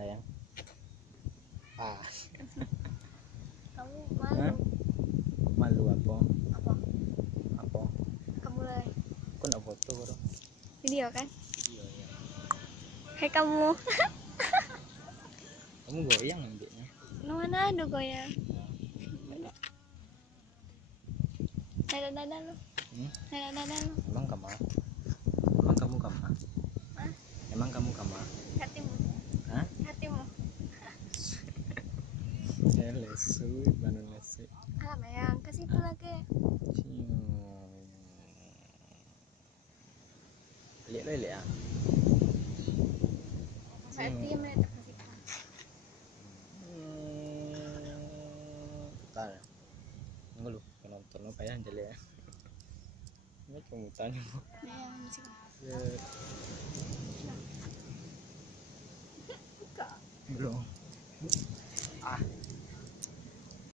sayang. Kamu malu? Hah? Malu apa? Apa? Apa? Kamu mulai Aku nak foto bro. video kan? Iya ya. Hai kamu. Kamu goyang ambilnya. Mana ada goyang? Nada lu. Nada lu. Emang kamu? Emang kamu kamu? Hah? Emang kamu kamu? Hatimu. Hah? Hatimu. Ya lesu, mana lesu. Alam yang ke situ lagi. Lihat lah lihat. Berarti yang mereka ke situ. Tar. Nggak lu nonton apa ya anjali ya. Ini kamu tanya. Nah, yang musik. Belum.